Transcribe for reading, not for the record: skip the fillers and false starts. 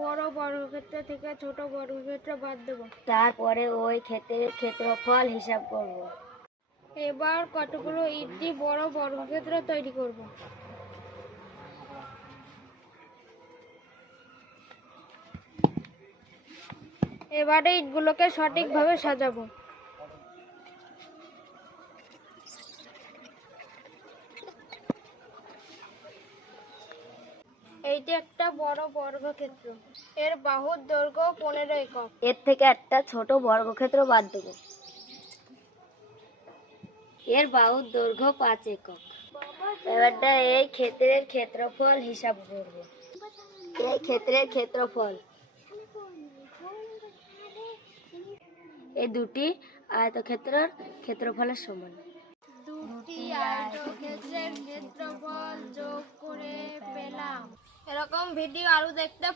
বড় বর্গক্ষেত্র থেকে ছোট বর্গক্ষেত্র বাদ দেব। তারপরে ওই ক্ষেত্রের ক্ষেত্রফল হিসাব করব। এবার কতগুলো ইট দিয়ে বড় বর্গক্ষেত্র তৈরি করব। এবারে ইটগুলোকে সঠিকভাবে সাজাবো। এইটা একটা বড় বর্গক্ষেত্র। এর বাহুর দৈর্ঘ্য 15 একক। এর থেকে একটা ছোট বর্গক্ষেত্র বাদ দেব। এর বাহুর দৈর্ঘ্য 5 একক। এবারটা এই ক্ষেত্রের ক্ষেত্রফল হিসাব করব। এই ক্ষেত্রের ক্ষেত্রফল এই দুটি আয়তক্ষেত্রের ক্ষেত্রফলের সমান। দুটি আয়তক্ষেত্রের ক্ষেত্রফল যোগ করে পেলাম। এরকম ভিডিও আরো দেখতে